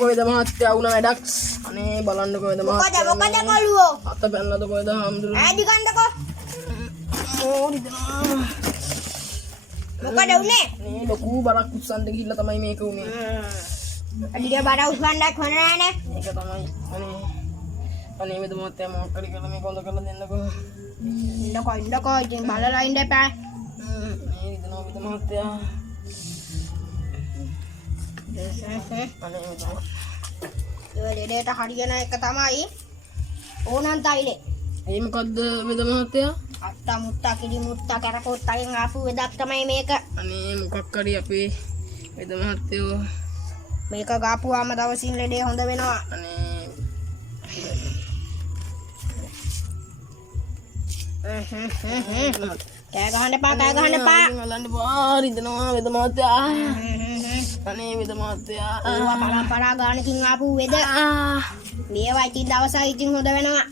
කොයිද මහත්තයා වුණ වැඩක්. අනේ බලන්න කොයිද මහත්තයා. මොකද කොළුවෝ? අත බැලනද කොයිද හාමුදුරුවෝ. ඈදි ගන්නකෝ. ඕනිද. මොකද උනේ? මේ ලොකු බරක් උස්සන්න ගිහිල්ලා තමයි මේක උනේ. අදිගේ බර උස්සන්නක් හොන නෑනේ. ඒක තමයි. අනේ මේ මහත්තයා මොකක් කරි කරලා මේක හොඳ කරලා දෙන්නකෝ. ඉන්නකෝ ඉතින් බලලා ඉන්න එපා. මේ විදනෝ විද මහත්තයා. අනේ මේ දෙයට හරියන එක තමයි ඕනන් තයිලේ. ඒ මොකද්ද විද මහත්තයා? අත්තා මුත්තා කිරි මුත්තා කරකොත්තගෙන් ආපු වෙදක් තමයි මේක. අනේ මොකක් කරි අපේ විද මහත්තයෝ. මේක ගාපුවාම දවසින් ලෙඩේ හොඳ වෙනවා. අනේ කෑ ගහන්න එපා. බලන්න පාරි දෙනවා වෙද මහත්තයා. අනේ වෙද මහත්තයා. ඕවා පරම්පරා ගානකින් ආපු වෙද. මේවා ඉතින් දවසයි ඉතින් හොඳ වෙනවා.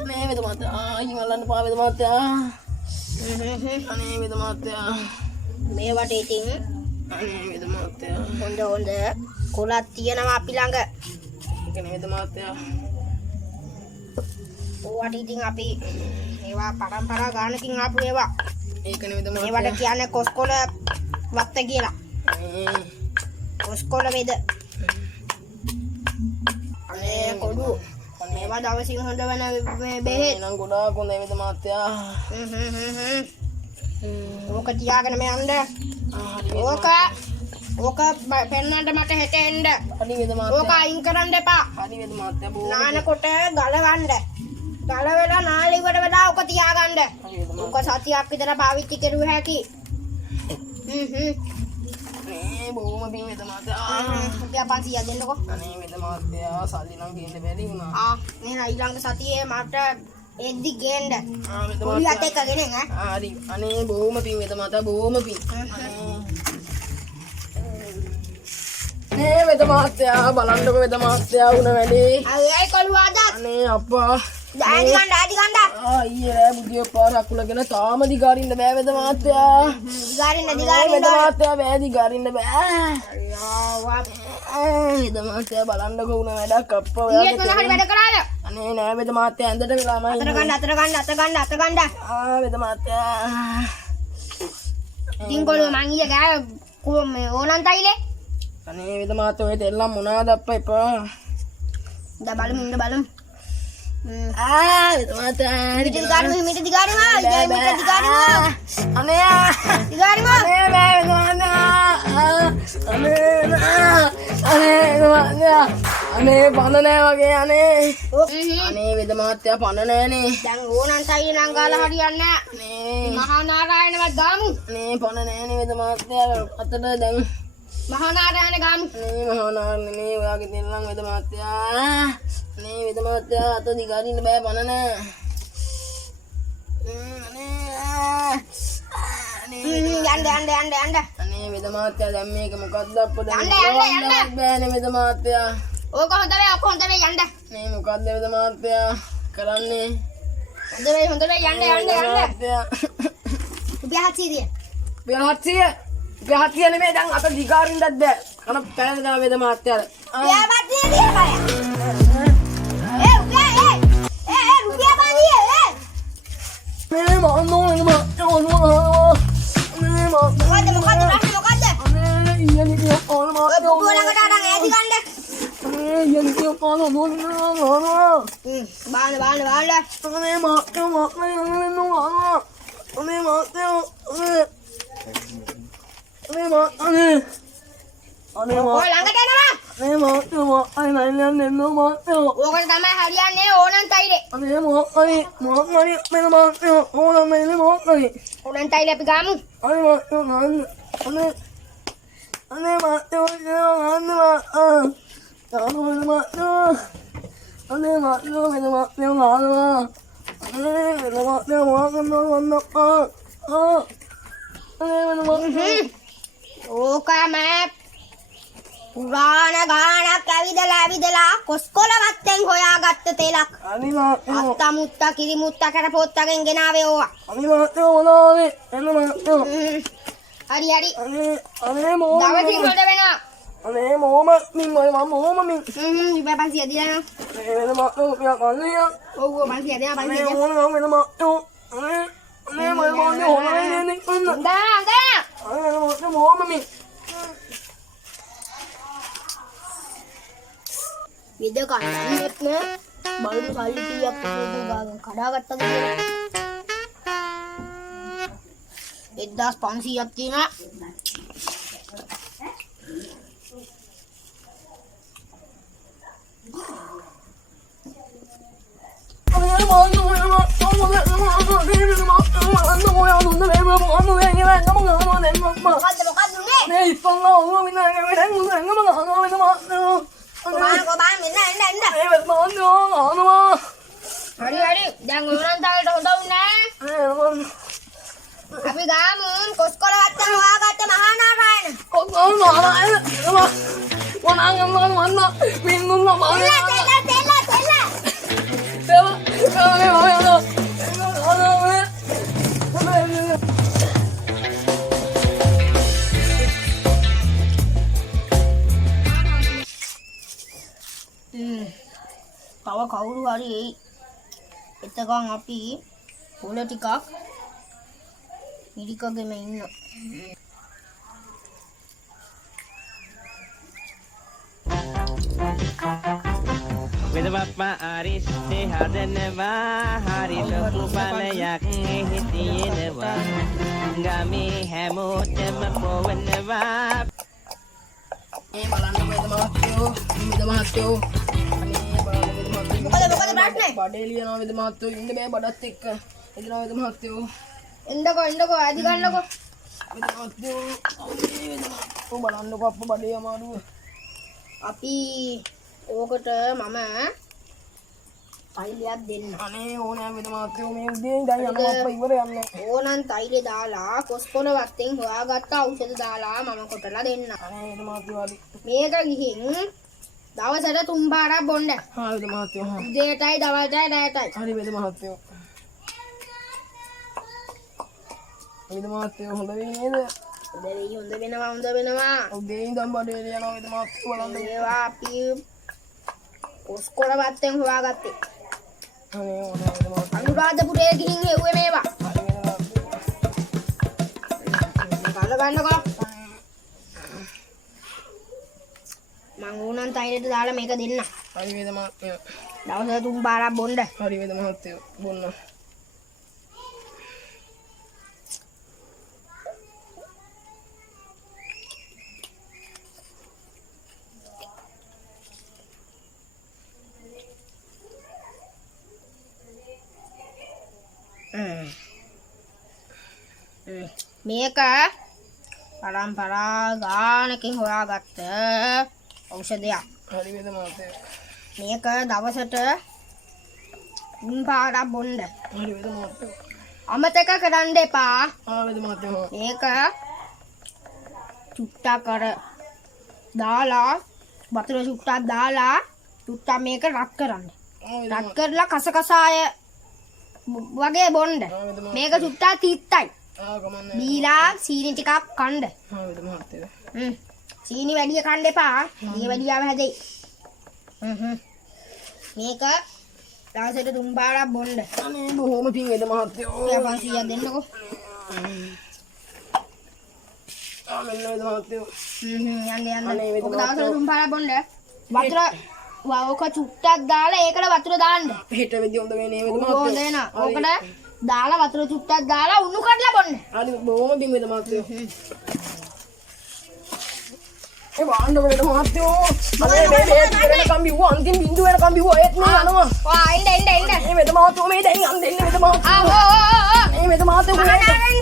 අනේ වෙද මහත්තයා. බලන්න පා වෙද මහත්තයා. අනේ වෙද මහත්තයා. මේවට ඉතින් අනේ වෙද මහත්තයා. හොඳ කොලක් තියෙනවා අපි ළඟ. ඒකනේ වෙද මහත්තයා. ඕවට ඉතින් අපි මේවා පරම්පරා ගානකින් ආපු ඒවා. ඒකනේ වෙද මහත්තයා. මේවට කියන්නේ කොස්කොල වත්ත කියලා. කොස්කොල වේද. අනේ කොඩු. මේවා දවසින් හොඳ වෙන බෙහෙත්. නම් ගොඩාක් හොඳයි වෙද මහත්තයා. ඕක තියාගෙන මේ යන්න. ඕක පෙන්නන්න මට හෙට එන්න. හරි වෙද මහත්තයා. ඕක අයින් කරන්න එපා. හරි වෙද මහත්තයා. නානකොට ගලවන්න. ගලවලා නාලිවට වෙලා ඕක තියාගන්න. ඕක සතියක් විතර පාවිච්චි කරුව හැකි. මේ බොහොම පිං වෙද මහත්තයා. රුපියල් 500ක් දෙන්නකෝ. අනේ වෙද මහත්තයා සල්ලි නම් ගේන්න බැරි වුණා. මේ ඊළඟ සතියේ මට එද්දි ගේන්න. වෙද පොලියත් එක්කගෙන ඈ. හරි. අනේ බොහොම පිං වෙද මහත්තයා. බොහොම පිං. නේ වෙද මහත්තයා බලන්නකො වෙද මහත්තයා වුණ වැඩේ. අයියයි කොළුවාද? අනේ අප්පා. ආදි ගන්න. අයියේ බුදිය පාර අකුලගෙන තාම දිගාරින්න බෑ වෙද මහත්තයා. දිගාරින්න. වෙද මහත්තයා බෑ දිගාරින්න බෑ. වෙද මහත්තයා බලන්නකො වුණ වැඩක් අප්පා ඔයාගේ. ඊයේ මොන හරි වැඩ කරාද? අනේ නෑ වෙද මහත්තයා ඇඳට වෙලාමයි. අතර ගන්න. වෙද මහත්තයා. ඉතින් කොළුව මං ඊයේ ගෑ මේ ඕනන් තයිලේ. අනේ වෙද මහත්තයා ඔය දෙල්ලම් මොනවාද අප්පා එපා. ඉඳ බලමු. වෙද මහත්තයා. මිට දිගාරිමු. අනේ අනේ බෑ වෙද මහත්තයා. අනේ පණ නෑ වගේ අනේ. අනේ වෙද මහත්තයා පණ නෑනේ. දැන් ඕනන් තයිලේ නම් ගාලා හරියන්නේ නෑ. අනේ මහා නාරායණවත් ගාමු. අනේ පණ නෑනේ වෙද මහත්තයා අතට දැන්. මහා නාරායණ ගාමු. අනේ මහා නාරායණ ඔයාගේ දෙල්ලම් වෙද මහත්තයා. අනේ වෙද මහත්තයා අත දිගාරින්න බෑ පණ නෑ. යන්න. අනේ වෙද මහත්තයා දැන් මේක මොකද්ද අප්පා දැන් යන්න. බෑනේ වෙද මහත්තයා. ඕක හොඳ වේ යන්න. මේ මොකද්ද වෙද මහත්තයා කරන්නේ. හොඳ වේ යන්න. මහත්තයා. රුපියල් 700. ගහතිය නෙමෙයි දැන් අත දිගාරින්නත් බෑ. කන පැනලා වෙද මහත්තයා. රුපියල් 500 ඕකට තමයි හරියන්නේ ඕනන් තයිලේ. ඕනන් තයිලේ අපි ගාමු. ඕක මෑ පුරාණ ගානක් ඇවිදලා කොස්කොල වත්තෙන් හොයාගත්ත තෙලක්. අත්තා මුත්තා කිරි මුත්තා කරපොත්තගෙන් ගෙනාවේ ඕවා. හරි හරි. අනේ මොම දවසින් හොද වෙනවා. අනේ මොම මින් ඔය මම මොම මින් ඉබේ 500 දිනා. වෙන මාතෝ පියා කන්නේ ඔව් 500 දෙනා 500 අනේ දෙනා. මොන මම වෙන මාතෝ අනේ අනේ මම මොන්නේ හොනනේ නේ අන්න දා දා. අනේ මොම මින් විද කන්නත් නෑ. බලු සල්ලි කීයක් ගාගෙන කඩාගත්තද කියලා. 1500ක් තියෙනවා. මොකද්ද උනේ? කොබාන් මෙන්න එන්න. හරි හරි. දැන් උනන් තාලට හොඳුන්නේ නෑ. අපි ගාමු කොස්කොල වත්තම හොයාගත්ත මහානාරායන. තව කවුරු හරි එයි. එතකන් අපි පොළ ටිකක් මිරිකගෙම ඉන්න. වෙද බප්පා ආරිස්සේ හදනවා හරි ලොකු බලයක් එහි තියෙනවා ගමේ හැමෝටම පොවනවා මේ බලන්න වේද මහත්තයෝ වේද මහත්තයෝ අනේ බලන්න වේද මහත්තයෝ මොකද ප්‍රශ්නේ? බඩේ ලියනවා වේද මහත්තයෝ ඉන්න බෑ බඩත් එක්ක එදලා වේද මහත්තයෝ එන්නකෝ ඇදි ගන්නකෝ. වේද මහත්තයෝ අනේ වේද මහත්තයෝ බලන්නකෝ අප්පා බඩේ අමාරුව අපි ඕකට මම තෛලයක් දෙන්න. අනේ ඕනෑ වේද මහත්තයෝ මේ උදේ ඉඳන් යනවා අප්පා ඉවර යන්නේ ඕනන් තෛලේ දාලා කොස්කොල වත්තෙන් හොයාගත්ත ඖෂධ දාලා මම කොටලා දෙන්න. අනේ වේද මහත්තයෝ හරි මේක ගිහින් දවසට 3 පාරක් බොන්න. හා වේද මහත්තයෝ හා උදේටයි දවල්ටයි රැයටයි. හරි වේද මහත්තයෝ වේද මහත්තයෝ හොඳ වෙයි නේද හොඳ වෙනවා. උදේ ඉඳන් බඩේ ලියනවා වේද මහත්තයෝ බලන්න ඒවා අපි කොස්කොල වත්තෙන් හොයාගත්තේ. අනේ ඕනෑ වේද මහත්තයෝ අනුරාධපුරේ ගිහින් හෙව්වේ මේවා. හරි වේද මහත්තයෝ කල ගන්නකෝ. මං ඕනන් තෛලෙට දාලා මේක දෙන්න. හරි වේද මහත්තයෝ දවසට 3 පාරක් බොන්න. හරි වේද මහත්තයෝ බොන්න මේක පරම්පරා ගානකින් හොයාගත්ත ඖෂධයක්. හරි වේද මහත්තයෝ මේක දවසට 3 පාරක් බොන්න. හරි වේද මහත්තයෝ අමතක කරන්න එපා. ආ වේද මහත්තයෝ මේක චුට්ටක් කර දාලා වතුර චුට්ටක් දාලා චුට්ටක් මේක රත් කරන්න. රත් කරලා කසකසාය වගේ බොන්න. මේක චුට්ටක් තීත්තයි. ආ ගමන්නේ බීලා සීනි ටිකක් කන්න. ආ වේද මහත්තයෝ සීනි වැඩි කන්න එපා. මේ වැඩියව හැදෙයි. මේක දවසට 3 පාරක් බොන්න. අනේ බොහොම පිං වේද මහත්තයෝ 500ක් දෙන්නකෝ. ආ මෙන්න වේද මහත්තයෝ යන්න අනේ වේද ඔක දවසට 3 පාරක් බොන්න. වතුර ඔක චුට්ටක් දාලා ඒකට වතුර දාන්න. හෙට වෙදි හොඳ වෙන්නේ වේද ඕක මහත්තයෝ දෙන. ඕකට දාලා වතුර චුට්ටක් දාලා උණු කඩලා බොන්න. හරි බොහොම පිං වේද මහත්තයෝ ඒ වහන්න වේද මහත්තයෝ අනේ මේ වෙනකම් බිව්වා අන්තිම බින්දුව වෙනකම් බිව්වා ඒත් නේ යනවා වා එන්න. මේ වේද මහත්තයෝ මේ දැන් යන් දෙන්න වේද මහත්තයෝ ආ මේ වේද මහත්තයෝ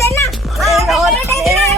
දෙන්න.